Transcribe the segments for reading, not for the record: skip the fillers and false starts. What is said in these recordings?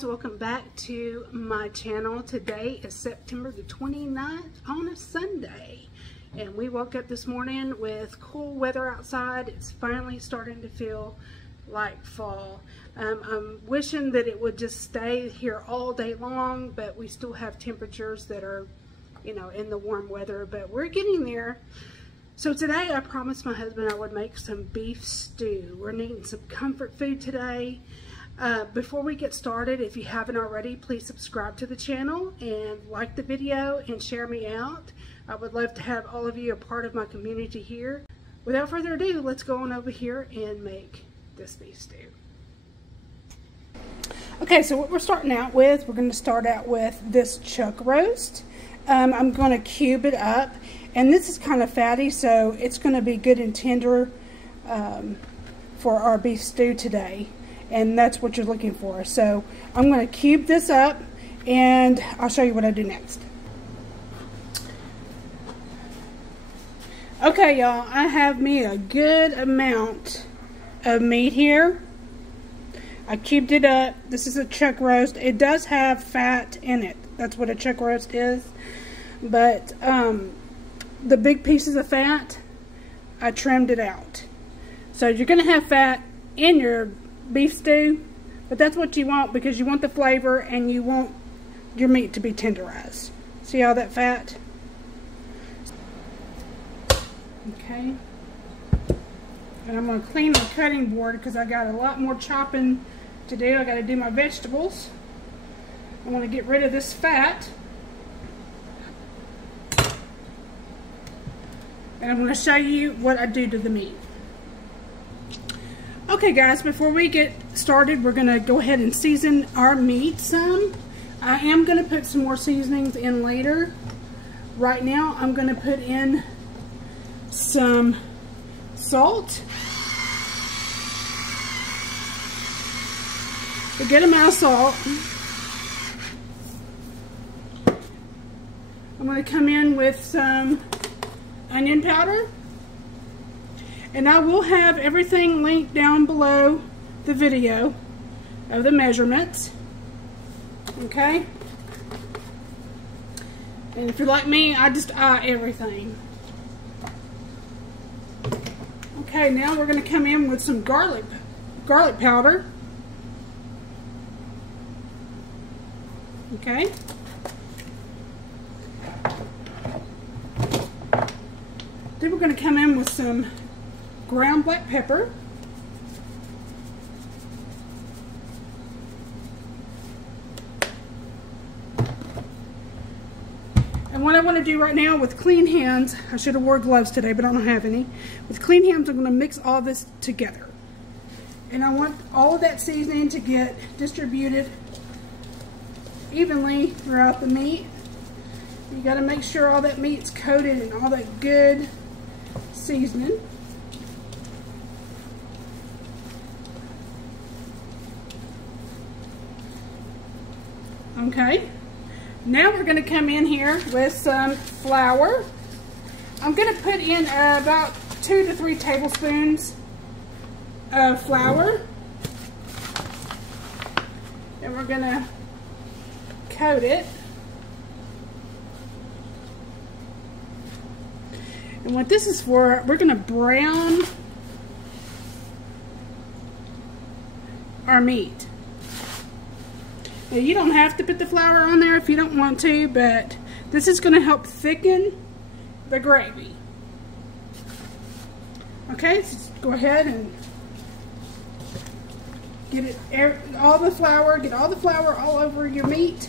guys, welcome back to my channel. Today is September the 29th on a Sunday, and we woke up this morning with cool weather outside. It's finally starting to feel like fall. I'm wishing that it would just stay here all day long, but we still have temperatures that are, you know, in the warm weather, but we're getting there. So today I promised my husband I would make some beef stew. We're needing some comfort food today. Before we get started, if you haven't already, please subscribe to the channel and like the video and share me out. I would love to have all of you a part of my community here. Without further ado, let's go on over here and make this beef stew. Okay, so what we're starting out with, we're going to start out with this chuck roast. I'm going to cube it up, and this is kind of fatty, so it's going to be good and tender for our beef stew today. And that's what you're looking for. So I'm going to cube this up, and I'll show you what I do next. Okay, y'all, I have me a good amount of meat here. I cubed it up. This is a chuck roast. It does have fat in it. That's what a chuck roast is. But the big pieces of fat, I trimmed it out. So you're going to have fat in your beef stew, but that's what you want because you want the flavor and you want your meat to be tenderized. See all that fat? Okay. And I'm going to clean my cutting board because I got a lot more chopping to do. I got to do my vegetables. I want to get rid of this fat. And I'm going to show you what I do to the meat. Okay guys, before we get started, we're going to go ahead and season our meat some. I am going to put some more seasonings in later. Right now I'm going to put in some salt. A good amount of salt. I'm going to come in with some onion powder. And I will have everything linked down below the video of the measurements. Okay? And if you're like me, I just eye everything. Okay, now we're going to come in with some garlic powder. Okay? Then we're going to come in with some ground black pepper. And what I want to do right now with clean hands, I should have worn gloves today, but I don't have any. With clean hands, I'm going to mix all this together. And I want all of that seasoning to get distributed evenly throughout the meat. You got to make sure all that meat's coated in all that good seasoning. Okay, now we're going to come in here with some flour. I'm going to put in about 2 to 3 tablespoons of flour. And we're going to coat it. And what this is for, we're going to brown our meat. Now, you don't have to put the flour on there if you don't want to, but this is going to help thicken the gravy. Okay, so go ahead and get all the flour all over your meat.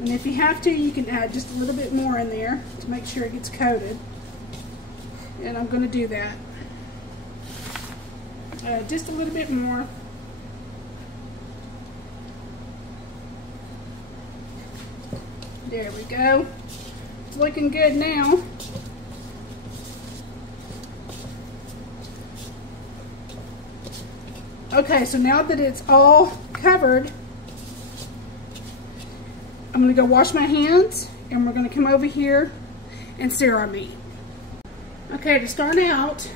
And if you have to, you can add just a little bit more in there to make sure it gets coated. And I'm going to do that. Just a little bit more. There we go. It's looking good now. Okay, so now that it's all covered, I'm going to go wash my hands, and we're going to come over here and sear our meat. Okay, to start out,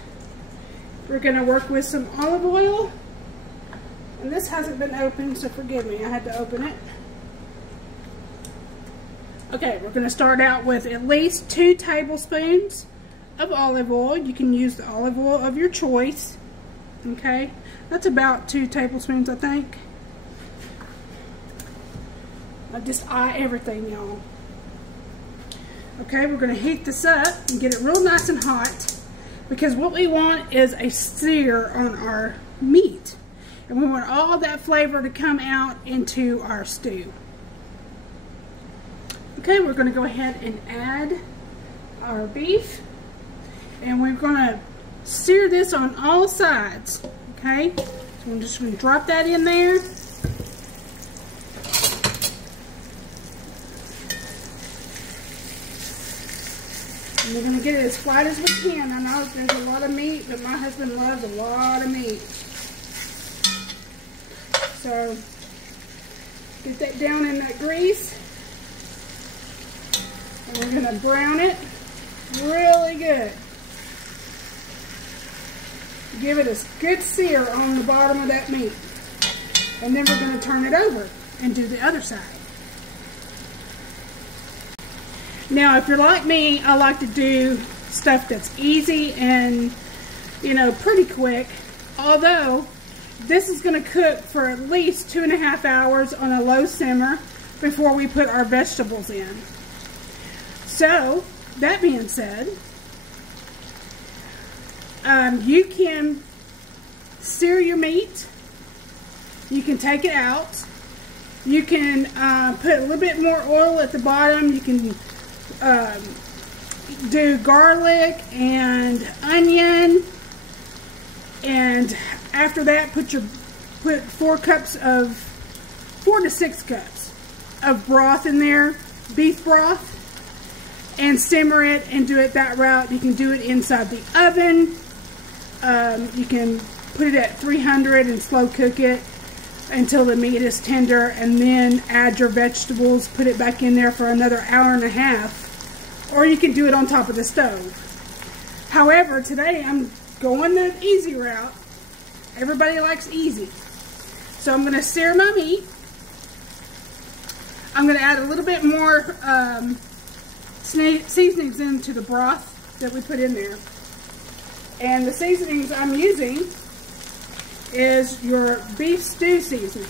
we're going to work with some olive oil And this hasn't been opened, so forgive me, I had to open it. Okay, we're going to start out with at least 2 tablespoons of olive oil. You can use the olive oil of your choice. Okay, that's about 2 tablespoons, I think. I just eye everything, y'all. Okay, we're going to heat this up and get it real nice and hot, because what we want is a sear on our meat. And we want all that flavor to come out into our stew. Okay, we're going to go ahead and add our beef. And we're going to sear this on all sides. Okay, so I'm just going to drop that in there. And we're going to get it as flat as we can. I know there's a lot of meat, but my husband loves a lot of meat. So, get that down in that grease. And we're going to brown it really good. Give it a good sear on the bottom of that meat. And then we're going to turn it over and do the other side. Now, if you're like me, I like to do stuff that's easy and, you know, pretty quick. Although, this is going to cook for at least 2.5 hours on a low simmer before we put our vegetables in. So, that being said, you can sear your meat. You can take it out. You can put a little bit more oil at the bottom. You can do garlic and onion, and after that put 4 to 6 cups of broth in there, beef broth, and simmer it and do it that route. You can do it inside the oven. You can put it at 300 and slow cook it until the meat is tender, and then add your vegetables, put it back in there for another 1.5 hours, or you can do it on top of the stove. However, today I'm going the easy route. Everybody likes easy. So I'm going to sear my meat. I'm going to add a little bit more seasonings into the broth that we put in there. And the seasonings I'm using is your beef stew seasoning.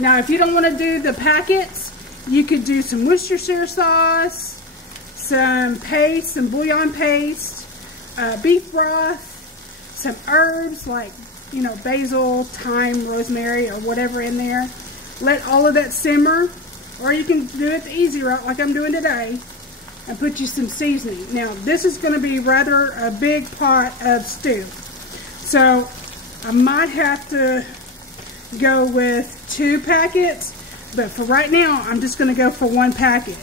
Now, if you don't want to do the packets, you could do some Worcestershire sauce, some paste, some bouillon paste, beef broth, some herbs like, you know, basil, thyme, rosemary, or whatever in there. Let all of that simmer, or you can do it the easy route like I'm doing today, and put you some seasoning. Now, this is going to be rather a big pot of stew, so I might have to go with 2 packets, but for right now, I'm just going to go for 1 packet.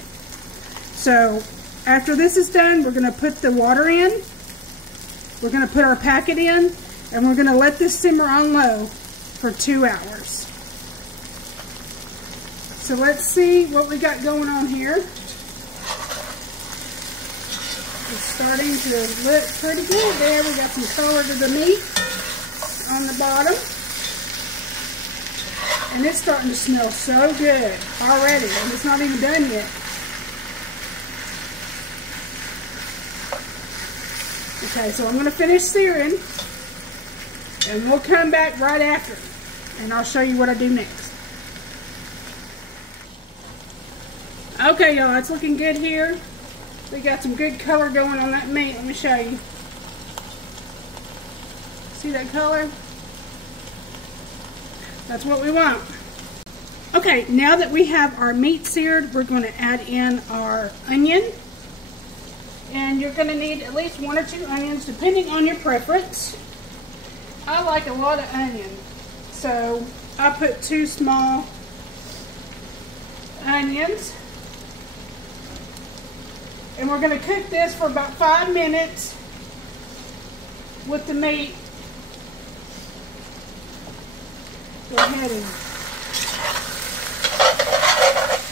So, after this is done, we're going to put the water in, we're going to put our packet in, and we're going to let this simmer on low for 2 hours. So let's see what we got going on here. It's starting to look pretty good there. We got some color to the meat on the bottom. And it's starting to smell so good already, and it's not even done yet. Okay, so I'm going to finish searing, and we'll come back right after, and I'll show you what I do next. Okay, y'all, it's looking good here. We got some good color going on that meat. Let me show you. See that color? That's what we want. Okay, now that we have our meat seared, we're going to add in our onion. And you're going to need at least 1 or 2 onions, depending on your preference. I like a lot of onion, so I put 2 small onions. And we're going to cook this for about 5 minutes with the meat. Go ahead and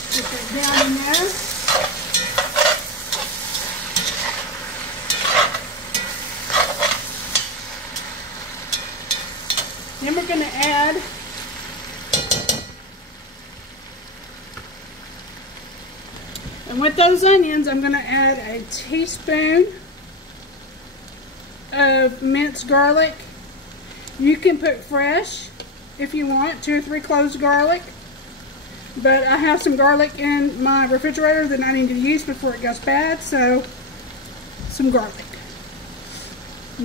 put that down in there. Then we're going to add And with those onions, I'm going to add a teaspoon of minced garlic. You can put fresh if you want, 2 or 3 cloves of garlic. But I have some garlic in my refrigerator that I need to use before it goes bad, so some garlic.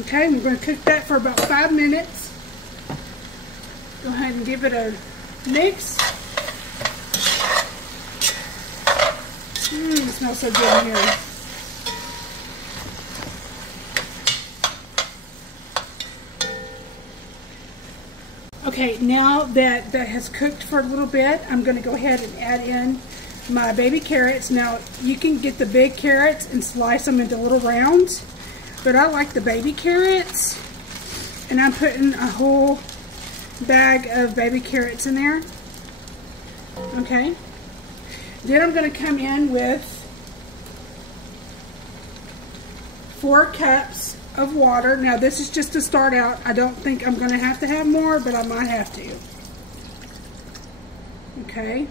Okay, we're going to cook that for about 5 minutes. Go ahead and give it a mix. It smells so good in here. Okay, now that has cooked for a little bit, I'm going to go ahead and add in my baby carrots. Now, you can get the big carrots and slice them into little rounds, but I like the baby carrots, and I'm putting a whole bag of baby carrots in there. Okay, then I'm going to come in with 4 cups of water. Now this is just to start out. I don't think I'm going to have more, but I might have to. Okay,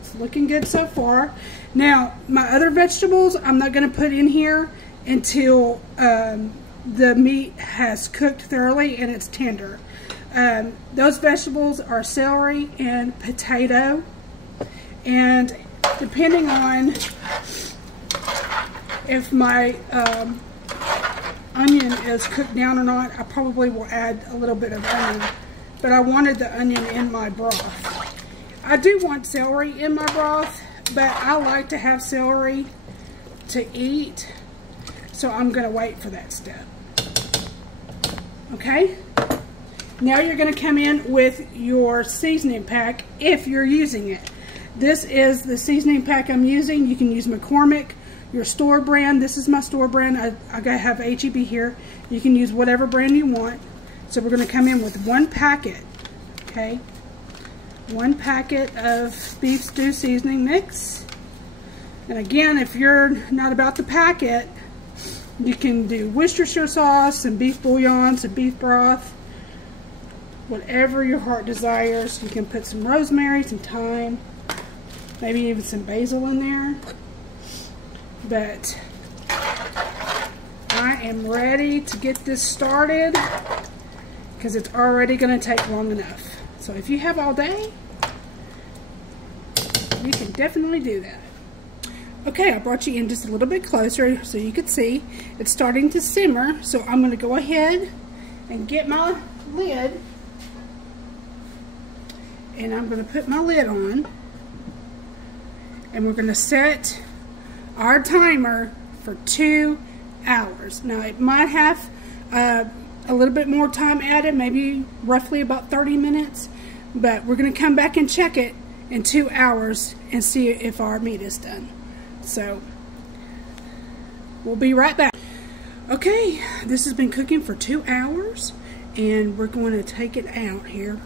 it's looking good so far. Now my other vegetables I'm not going to put in here until the meat has cooked thoroughly and it's tender. Those vegetables are celery and potato, and depending on if my onion is cooked down or not, I probably will add a little bit of onion, but I wanted the onion in my broth. I do want celery in my broth, but I like to have celery to eat, so I'm going to wait for that step. Okay, now you're going to come in with your seasoning pack if you're using it. This is the seasoning pack I'm using. You can use McCormick, your store brand. This is my store brand. I have HEB here. You can use whatever brand you want. So we're going to come in with 1 packet. Okay, 1 packet of beef stew seasoning mix. And again, if you're not about the packet, you can do Worcestershire sauce, some beef bouillon, some beef broth, whatever your heart desires. You can put some rosemary, some thyme, maybe even some basil in there. But I am ready to get this started because it's already going to take long enough. So if you have all day, you can definitely do that. Okay, I brought you in just a little bit closer so you could see it's starting to simmer. So I'm going to go ahead and get my lid, and I'm going to put my lid on, and we're going to set our timer for 2 hours. Now it might have a little bit more time added, maybe roughly about 30 minutes, but we're going to come back and check it in 2 hours and see if our meat is done. So we'll be right back. Okay, this has been cooking for 2 hours, and we're going to take it out here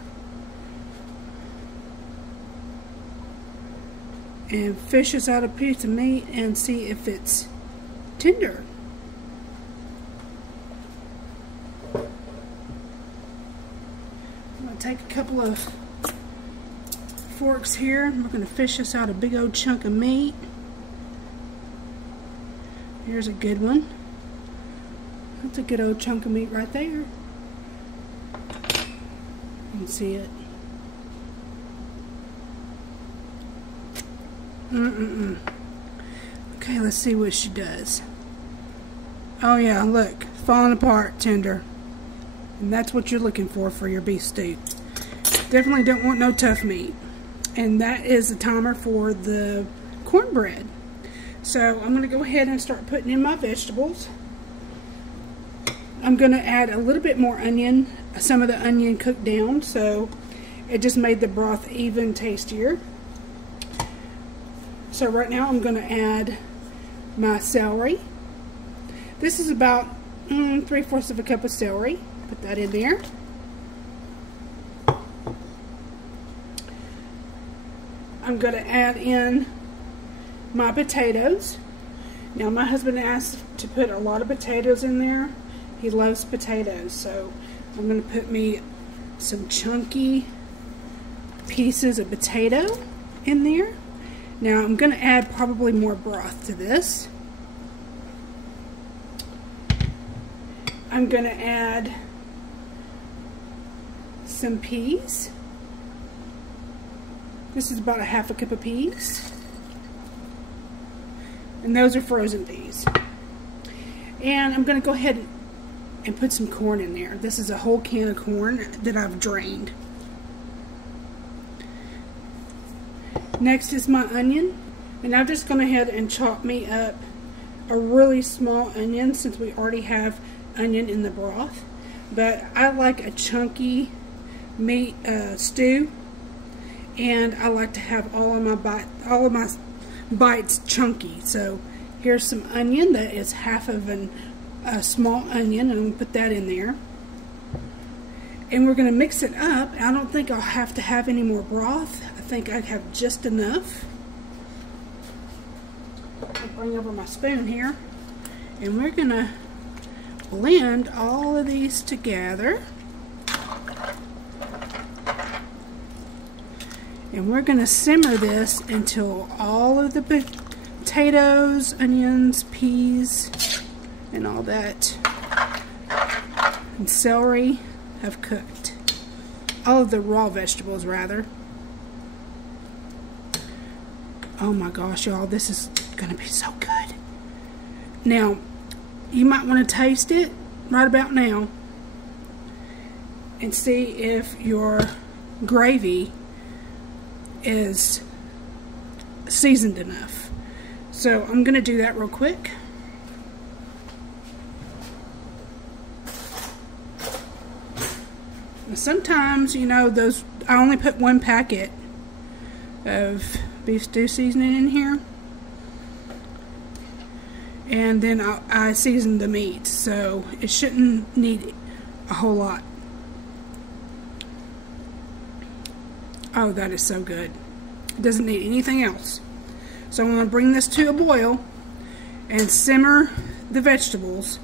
and fish us out a piece of meat and see if it's tender. I'm going to take a couple of forks here, and we're going to fish us out a big old chunk of meat. Here's a good one. That's a good old chunk of meat right there. You can see it. Okay, let's see what she does. Oh yeah, look, falling apart, tender. And that's what you're looking for your beef stew. Definitely don't want no tough meat. And that is the timer for the cornbread. So I'm going to go ahead and start putting in my vegetables. I'm going to add a little bit more onion. Some of the onion cooked down, so it just made the broth even tastier. So right now I'm going to add my celery. This is about 3/4 of a cup of celery. Put that in there. I'm going to add in my potatoes. Now my husband asked to put a lot of potatoes in there. He loves potatoes, so I'm going to put me some chunky pieces of potato in there. Now I'm going to add probably more broth to this. I'm going to add some peas. This is about a half a cup of peas. And those are frozen peas. And I'm going to go ahead and put some corn in there. This is a whole can of corn that I've drained. Next is my onion. And I'm just going ahead and chop me up a really small onion since we already have onion in the broth. But I like a chunky meat stew. And I like to have all of my bites chunky. So here's some onion that is half of a small onion, and I'm going to put that in there. And we're going to mix it up. I don't think I'll have to have any more broth. I think I have just enough. I'll bring over my spoon here. And we're going to blend all of these together. And we're going to simmer this until all of the potatoes, onions, peas, and all that, and celery have cooked. All of the raw vegetables, rather. Oh my gosh, y'all, this is going to be so good. Now, you might want to taste it right about now and see if your gravy is seasoned enough. So I'm going to do that real quick. Now sometimes, you know, I only put 1 packet of beef stew seasoning in here, and then I season the meat, so it shouldn't need a whole lot. Oh, that is so good. It doesn't need anything else. So I'm going to bring this to a boil and simmer the vegetables.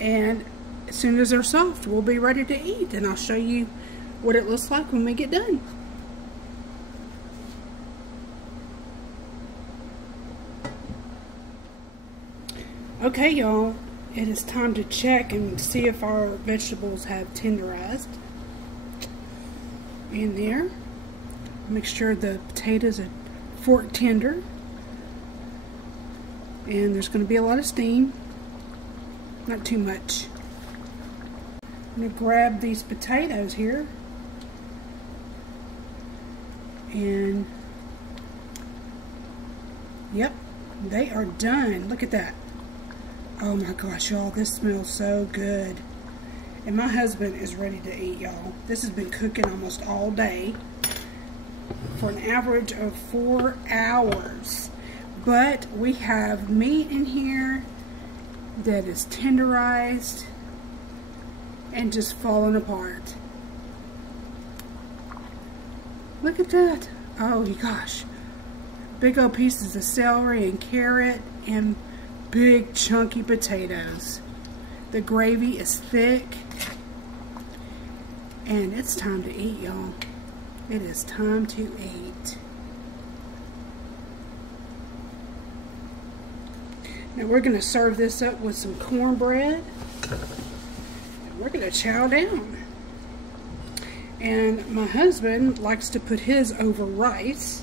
And as soon as they're soft, we'll be ready to eat. And I'll show you what it looks like when we get done. Okay, y'all. It is time to check and see if our vegetables have tenderized. In there, make sure the potatoes are fork tender, and there's going to be a lot of steam, not too much. I'm going to grab these potatoes here, and yep, they are done. Look at that. Oh my gosh, y'all, this smells so good. And my husband is ready to eat, y'all. This has been cooking almost all day for an average of 4 hours. But we have meat in here that is tenderized and just falling apart. Look at that. Oh gosh. Big old pieces of celery and carrot and big chunky potatoes. The gravy is thick. And it's time to eat, y'all. It is time to eat. Now we're going to serve this up with some cornbread. And we're going to chow down. And my husband likes to put his over rice.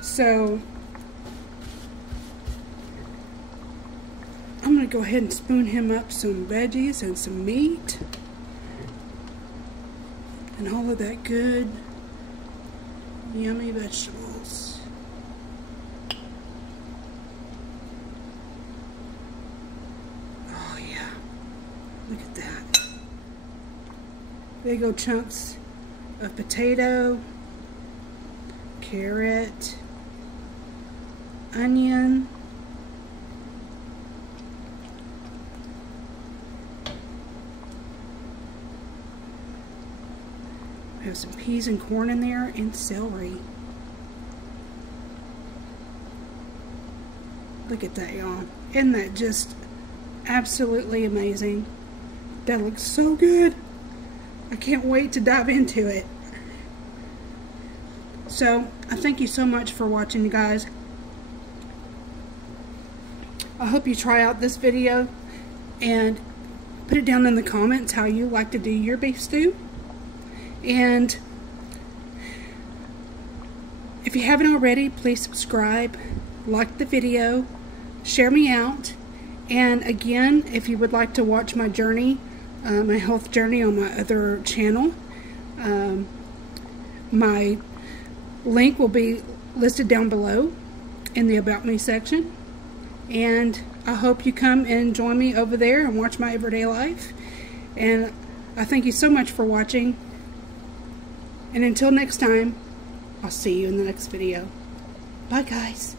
So I'm going to go ahead and spoon him up some veggies and some meat. And all of that good, yummy vegetables. Oh yeah, look at that. Big old chunks of potato, carrot, onion, we have some peas and corn in there, and celery. Look at that, y'all. Isn't that just absolutely amazing? That looks so good. I can't wait to dive into it. So I thank you so much for watching, you guys. I hope you try out this video and put it down in the comments how you like to do your beef stew. And if you haven't already, please subscribe, like the video, share me out. And again, if you would like to watch my journey, my health journey on my other channel, my link will be listed down below in the About Me section. And I hope you come and join me over there and watch my everyday life. And I thank you so much for watching. And until next time, I'll see you in the next video. Bye, guys.